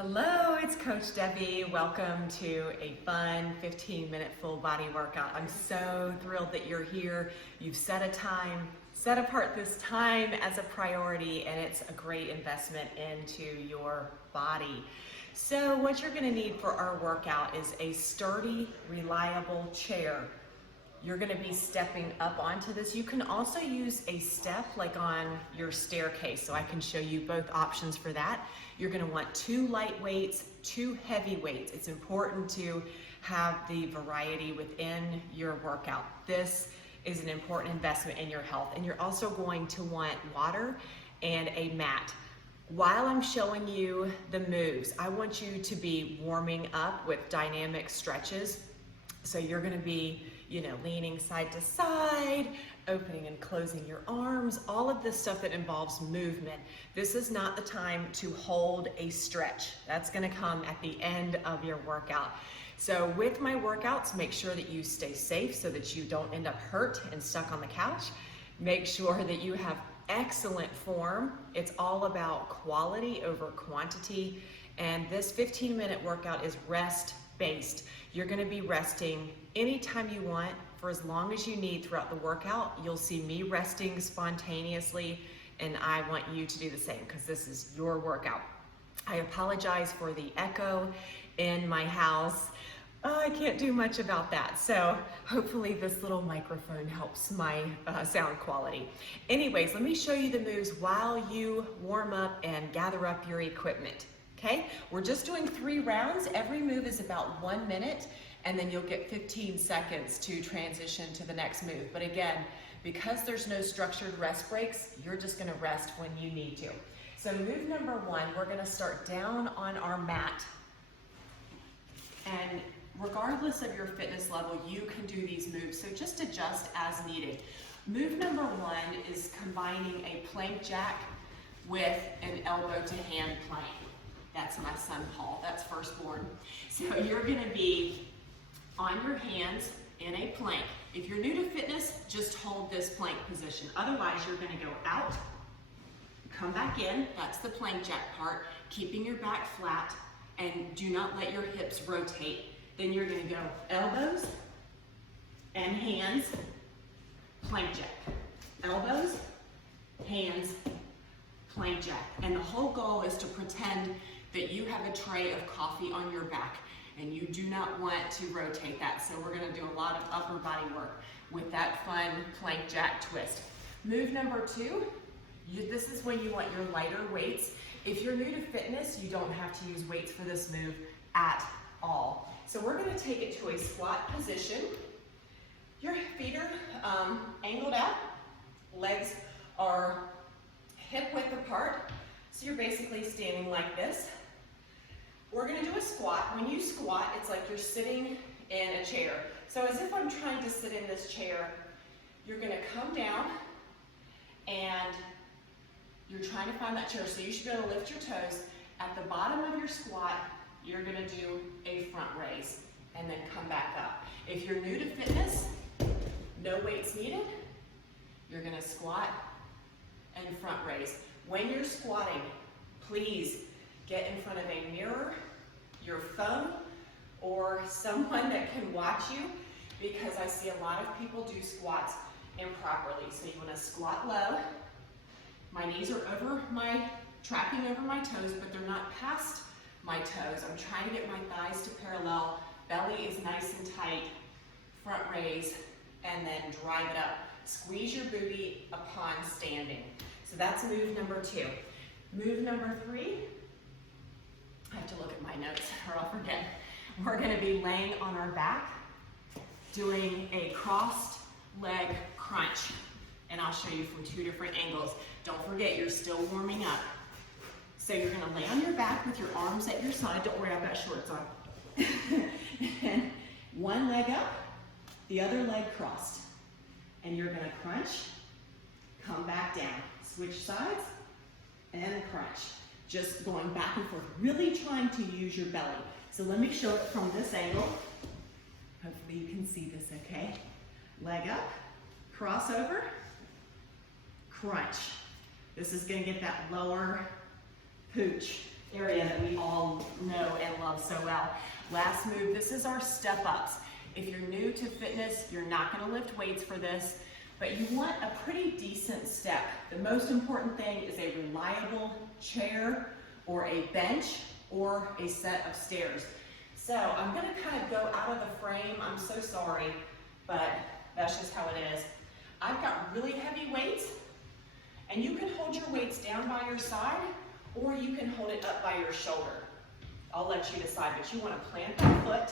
Hello, it's Coach Debbie. Welcome to a fun 15-minute full body workout. I'm so thrilled that you're here. You've set apart this time as a priority, and it's a great investment into your body. So what you're gonna need for our workout is a sturdy, reliable chair. You're gonna be stepping up onto this. You can also use a step like on your staircase, so I can show you both options for that. You're gonna want 2 light weights, 2 heavy weights. It's important to have the variety within your workout. This is an important investment in your health, and you're also going to want water and a mat. While I'm showing you the moves, I want you to be warming up with dynamic stretches. So you're gonna be, leaning side to side, opening and closing your arms, all of this stuff that involves movement. This is not the time to hold a stretch. That's gonna come at the end of your workout. So with my workouts, make sure that you stay safe so that you don't end up hurt and stuck on the couch. Make sure that you have excellent form. It's all about quality over quantity. And this 15-minute workout is rest-based. You're gonna be resting anytime you want for as long as you need throughout the workout. You'll see me resting spontaneously, and I want you to do the same because this is your workout. I apologize for the echo in my house. I can't do much about that, so hopefully this little microphone helps my sound quality. Anyways, let me show you the moves while you warm up and gather up your equipment. Okay, we're just doing 3 rounds. Every move is about 1 minute, and then you'll get 15 seconds to transition to the next move. But again, because there's no structured rest breaks, you're just gonna rest when you need to. So move number 1, we're gonna start down on our mat. And regardless of your fitness level, you can do these moves, so just adjust as needed. Move number 1 is combining a plank jack with an elbow to hand plank. That's my son, Paul, that's firstborn. So you're gonna be on your hands in a plank. If you're new to fitness, just hold this plank position. Otherwise, you're gonna go out, come back in, that's the plank jack part, keeping your back flat, and do not let your hips rotate. Then you're gonna go elbows and hands, plank jack. Elbows, hands, plank jack. And the whole goal is to pretend that you have a tray of coffee on your back and you do not want to rotate that. So we're gonna do a lot of upper body work with that fun plank jack twist. Move number 2, this is when you want your lighter weights. If you're new to fitness, you don't have to use weights for this move at all. So we're gonna take it to a squat position. Your feet are angled out, legs are hip width apart. So you're basically standing like this. We're gonna do a squat. When you squat, it's like you're sitting in a chair. So as if I'm trying to sit in this chair, you're gonna come down and you're trying to find that chair. So you should be able to lift your toes. At the bottom of your squat, you're gonna do a front raise and then come back up. If you're new to fitness, no weights needed, you're gonna squat and front raise. When you're squatting, please get in front of a mirror, your phone, or someone that can watch you, because I see a lot of people do squats improperly. So you wanna squat low. My knees are tracking over my toes, but they're not past my toes. I'm trying to get my thighs to parallel. Belly is nice and tight. Front raise, and then drive it up. Squeeze your booty upon standing. So that's move number 2. Move number 3, I have to look at my notes or I'll forget. We're gonna be laying on our back, doing a crossed leg crunch. And I'll show you from 2 different angles. Don't forget, you're still warming up. So you're gonna lay on your back with your arms at your side. Don't worry, I've got shorts on. And one leg up, the other leg crossed. And you're gonna crunch, come back down. Switch sides, and crunch. Just going back and forth, really trying to use your belly. So let me show it from this angle. Hopefully you can see this okay. Leg up, crossover, crunch. This is gonna get that lower pooch area that we all know and love so well. Last move, this is our step ups. If you're new to fitness, you're not gonna lift weights for this, but you want a pretty decent step. The most important thing is a reliable chair or a bench or a set of stairs. So I'm gonna kind of go out of the frame. I'm so sorry, but that's just how it is. I've got really heavy weights, and you can hold your weights down by your side, or you can hold it up by your shoulder. I'll let you decide, but you want to plant the foot,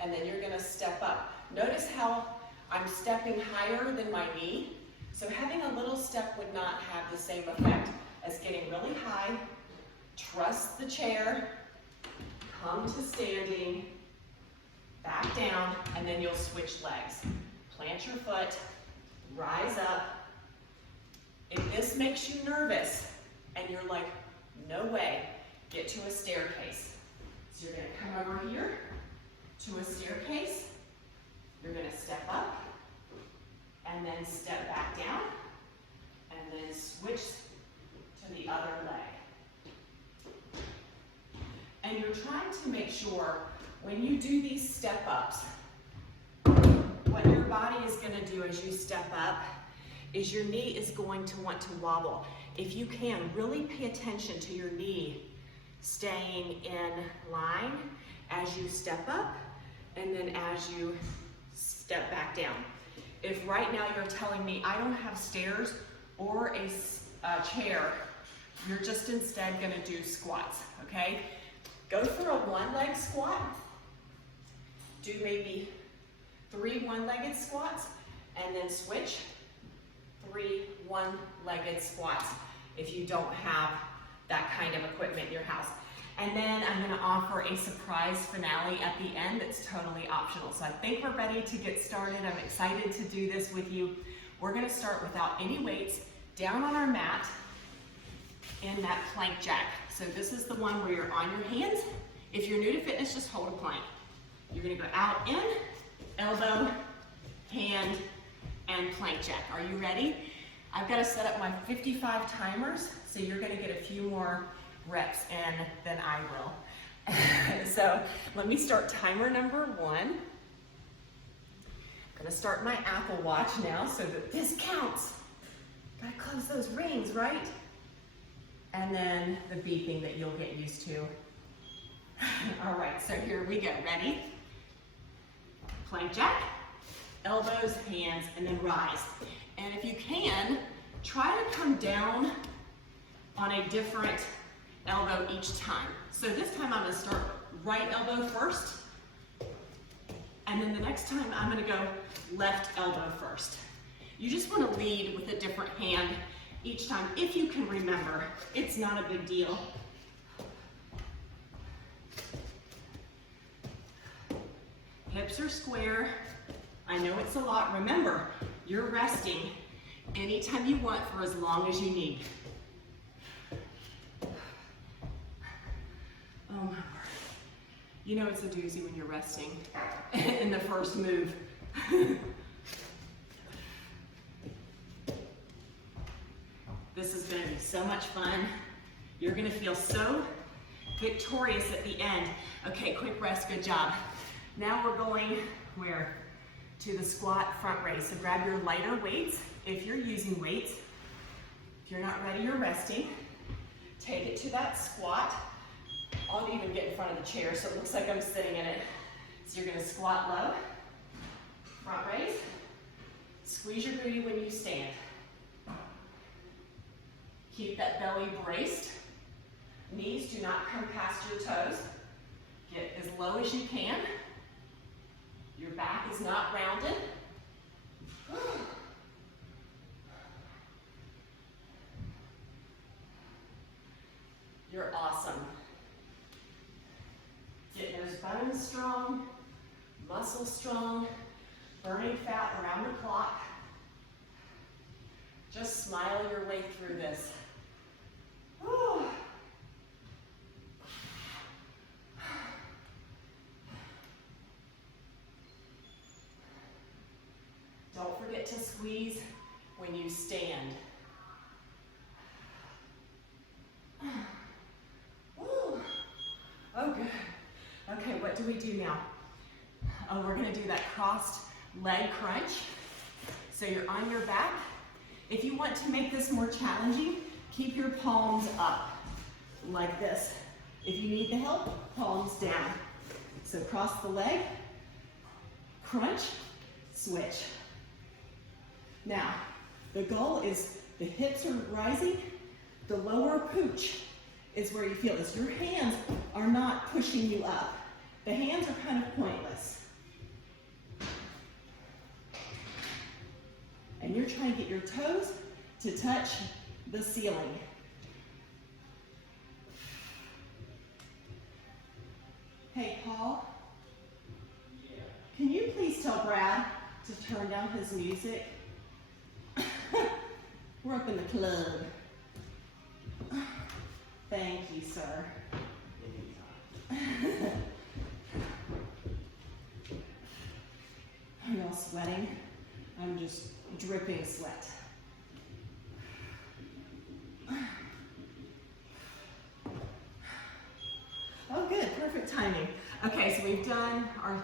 and then you're going to step up. Notice how I'm stepping higher than my knee. So having a little step would not have the same effect as getting really high. Trust the chair, come to standing, back down, and then you'll switch legs. Plant your foot, rise up. If this makes you nervous and you're like, no way, get to a staircase. So you're gonna come over here to a staircase. You're gonna step up and then step back down and then switch to the other leg. And you're trying to make sure when you do these step ups, what your body is gonna do as you step up is your knee is going to want to wobble. If you can, really pay attention to your knee staying in line as you step up and then as you step back down. If right now you're telling me I don't have stairs or a chair, you're just instead gonna do squats, okay? Go for a one-leg squat. Do maybe 3 one-legged squats and then switch 3 one-legged squats if you don't have that kind of equipment in your house. And then I'm gonna offer a surprise finale at the end that's totally optional. So I think we're ready to get started. I'm excited to do this with you. We're gonna start without any weights, down on our mat in that plank jack. So this is the one where you're on your hands. If you're new to fitness, just hold a plank. You're gonna go out, in, elbow, hand, and plank jack. Are you ready? I've got to set up my 55 timers, so you're going to get a few more reps in than I will. So let me start timer number 1. I'm going to start my Apple Watch now so that this counts. Got to close those rings, right? And then the beeping that you'll get used to. All right, so here we go. Ready? Plank jack. Elbows, hands, and then rise. And if you can, try to come down on a different elbow each time. So this time I'm gonna start right elbow first, and then the next time I'm gonna go left elbow first. You just wanna lead with a different hand each time, if you can remember. It's not a big deal. Hips are square. I know it's a lot. Remember, you're resting anytime you want for as long as you need. Oh my Lord. You know it's a doozy when you're resting in the first move. This is gonna be so much fun. You're gonna feel so victorious at the end. Okay, quick rest, good job. Now we're going where? To the squat front raise. So grab your lighter weights if you're using weights. If you're not ready, you're resting. Take it to that squat. I'll even get in front of the chair so it looks like I'm sitting in it. So you're gonna squat low, front raise. Squeeze your booty when you stand. Keep that belly braced. Knees do not come past your toes. Get as low as you can. Your back is not rounded. You're awesome. Get those bones strong, muscles strong, burning fat around the clock. Just smile your way through this. Whew. Don't forget to squeeze when you stand. Woo. Okay, what do we do now? Oh, we're gonna do that crossed leg crunch. So you're on your back. If you want to make this more challenging, keep your palms up like this. If you need the help, palms down. So cross the leg, crunch, switch. Now, the goal is the hips are rising, the lower pooch is where you feel this. Your hands are not pushing you up. The hands are kind of pointless. And you're trying to get your toes to touch the ceiling. Hey, Paul, can you please tell Brad to turn down his music? We're up in the club. Thank you, sir. Are y'all sweating? I'm just dripping sweat. Oh, good, perfect timing. Okay, so we've done our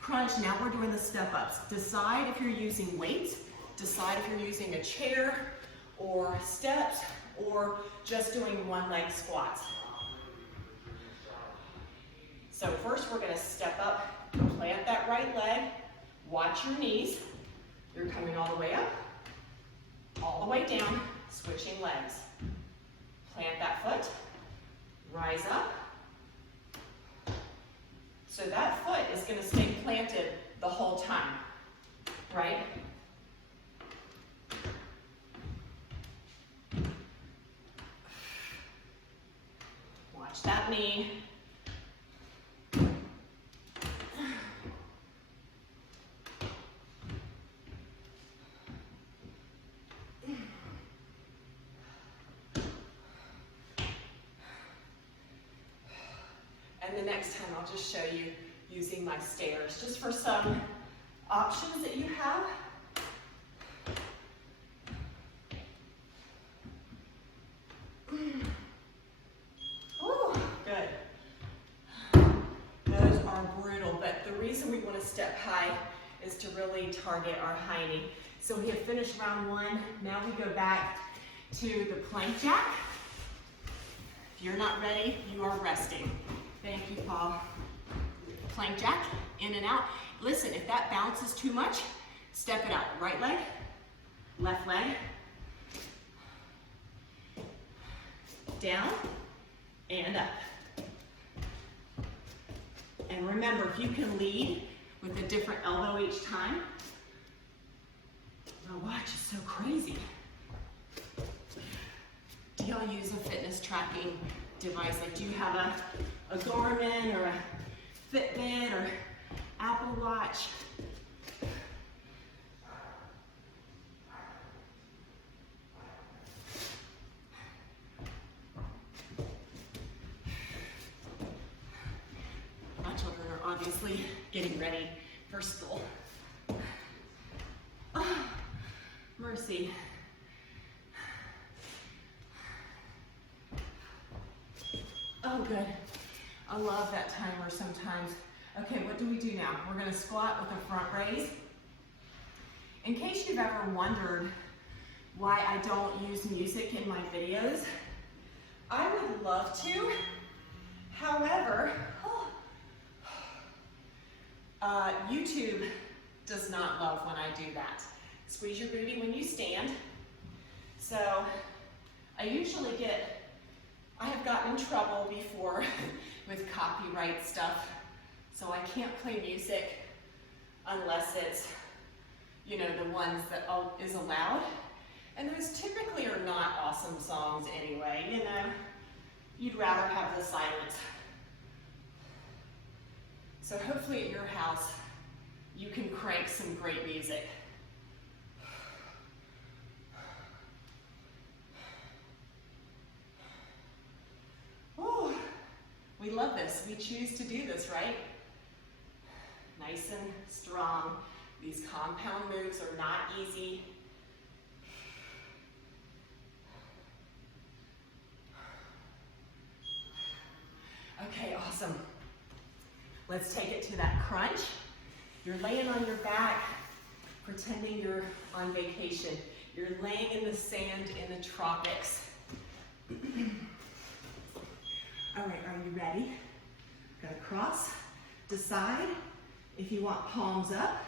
crunch. Now we're doing the step ups. Decide if you're using weights. Decide if you're using a chair or steps or just doing one leg squats. So first we're gonna step up, plant that right leg, watch your knees. You're coming all the way up, all the way down, switching legs. Plant that foot, rise up. So that foot is gonna stay planted the whole time, right? Watch that knee. And the next time I'll just show you using my stairs, just for some options that you have. Ooh, good. Those are brutal, but the reason we want to step high is to really target our high knee. So we have finished round one. Now we go back to the plank jack. If you're not ready, you are resting. Thank you, Paul. Plank jack, in and out. Listen, if that bounces too much, step it out. Right leg, left leg, down, and up. And remember, if you can lead with a different elbow each time, my watch is so crazy. Do y'all use a fitness tracking device? Like, do you have a Garmin or a Fitbit or Apple Watch? My children are obviously getting ready for school. Oh, mercy. Oh, good. I love that timer sometimes. Okay, what do we do now? We're gonna squat with a front raise. In case you've ever wondered why I don't use music in my videos, I would love to. However, YouTube does not love when I do that. Squeeze your booty when you stand. So I have gotten in trouble before with copyright stuff. So I can't play music unless it's, you know, the ones that is allowed. And those typically are not awesome songs anyway, you know. You'd rather have the silence. So hopefully at your house, you can crank some great music. Oh, we love this. We choose to do this, right? Nice and strong. These compound moves are not easy. Okay, awesome. Awesome. Let's take it to that crunch. You're laying on your back, pretending you're on vacation. You're laying in the sand in the tropics. All right, are you ready? Gonna cross, decide if you want palms up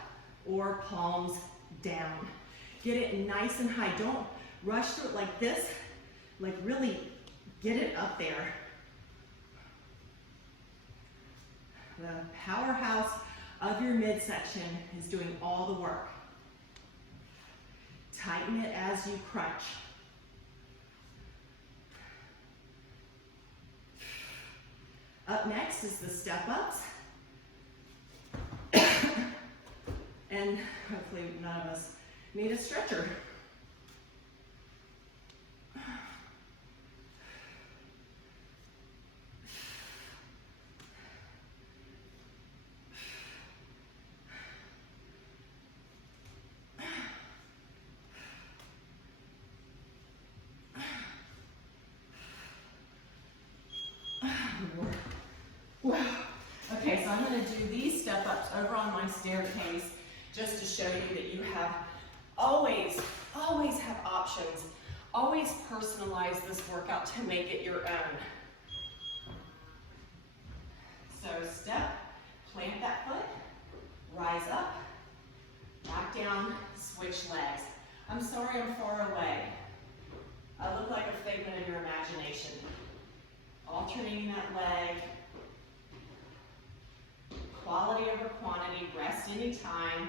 or palms down. Get it nice and high. Don't rush through it like this. Like really get it up there. The powerhouse of your midsection is doing all the work. Tighten it as you crunch. Up next is the step ups. And hopefully none of us need a stretcher. Wow. Okay, so I'm going to do these step ups over on my staircase just to show you that you have always have options. Always personalize this workout to make it your own. So step, plant that foot, rise up, back down, switch legs. I'm sorry I'm far away. I look like a figment of your imagination. Alternating that leg. Quality over quantity, rest anytime.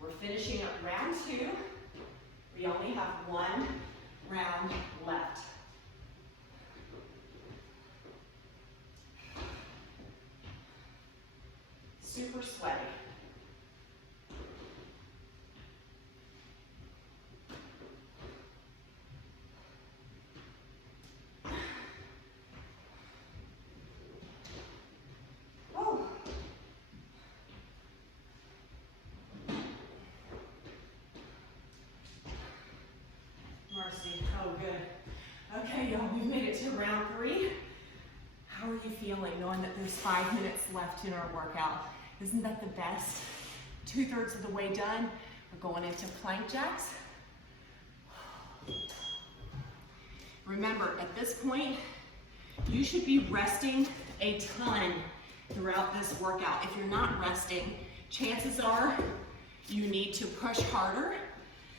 We're finishing up round 2. We only have 1 round left. Super sweaty. Oh, good. Okay, y'all, we've made it to round 3. How are you feeling knowing that there's 5 minutes left in our workout? Isn't that the best? 2/3 of the way done. We're going into plank jacks. Remember, at this point, you should be resting a ton throughout this workout. If you're not resting, chances are you need to push harder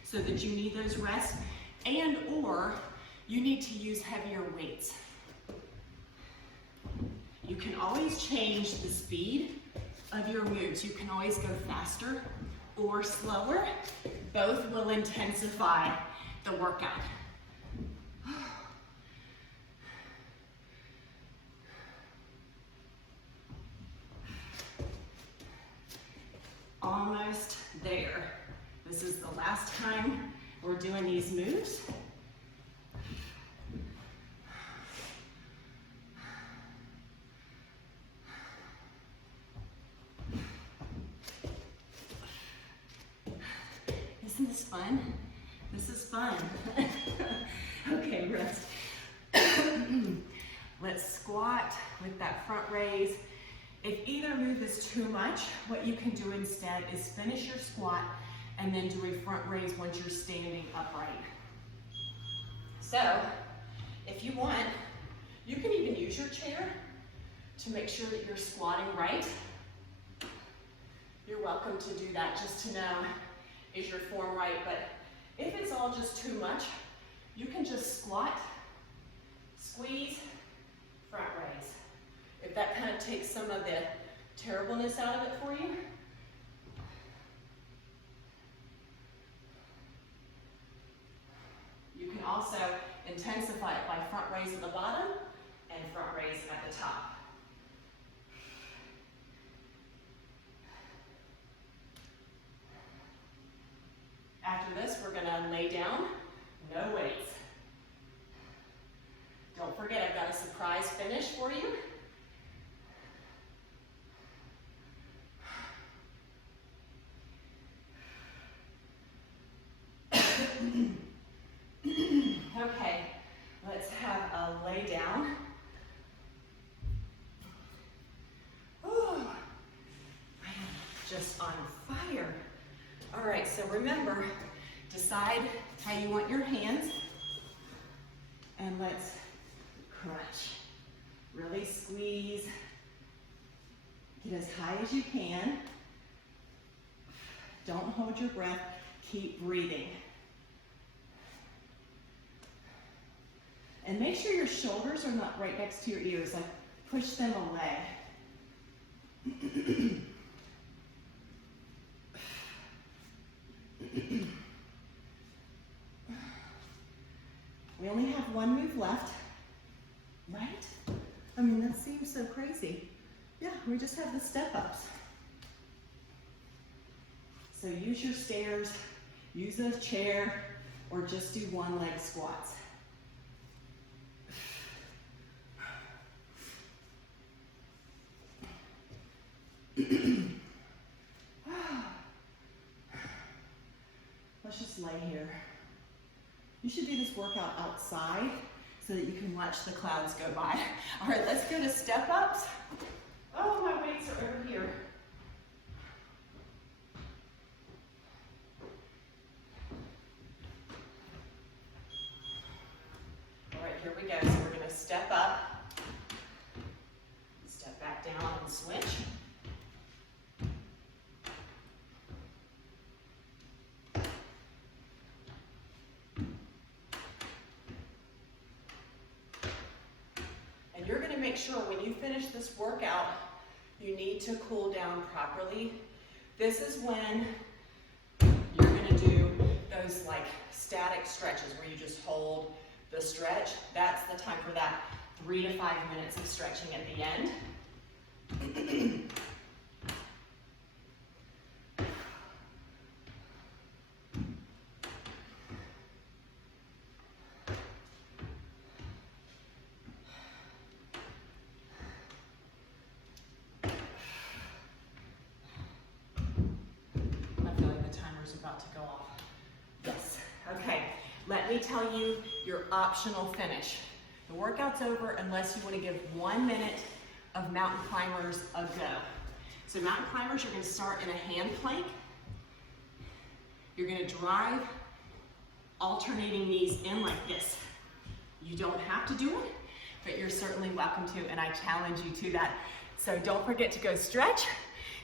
so that you need those rests, and or you need to use heavier weights. You can always change the speed of your moves. You can always go faster or slower. Both will intensify the workout. Almost there. This is the last time we're doing these moves. Isn't this fun? This is fun. Okay, rest. Let's squat with that front raise. If either move is too much, what you can do instead is finish your squat and then do a front raise once you're standing upright. So, if you want, you can even use your chair to make sure that you're squatting right. You're welcome to do that just to know, is your form right? But if it's all just too much, you can just squat, squeeze, front raise. If that kind of takes some of the terribleness out of it for you. You can also intensify it by front raise at the bottom and front raise at the top. After this, we're going to lay down, no weights. Don't forget, I've got a surprise finish for you. Okay, let's remember, decide how you want your hands, and let's crunch. Really squeeze. Get as high as you can. Don't hold your breath. Keep breathing. And make sure your shoulders are not right next to your ears. Like, push them away. We only have one move left, right? I mean, that seems so crazy. Yeah, we just have the step-ups. So use your stairs, use a chair, or just do one leg squats. Let's just lay here. You should do this workout outside so that you can watch the clouds go by. All right, let's go to step ups. Oh, my weights are over here. All right, here we go. So we're gonna step up, step back down and switch. You're going to make sure when you finish this workout, you need to cool down properly. This is when you're going to do those like static stretches where you just hold the stretch. That's the time for that 3 to 5 minutes of stretching at the end. About to go off. Yes. Okay. Let me tell you your optional finish. The workout's over unless you want to give 1 minute of mountain climbers a go. So mountain climbers, you're going to start in a hand plank. You're going to drive alternating knees in like this. You don't have to do it, but you're certainly welcome to, and I challenge you to that. So don't forget to go stretch.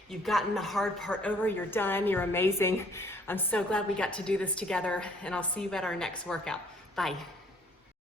You've gotten the hard part over, you're done, you're amazing. I'm so glad we got to do this together, and I'll see you at our next workout. Bye.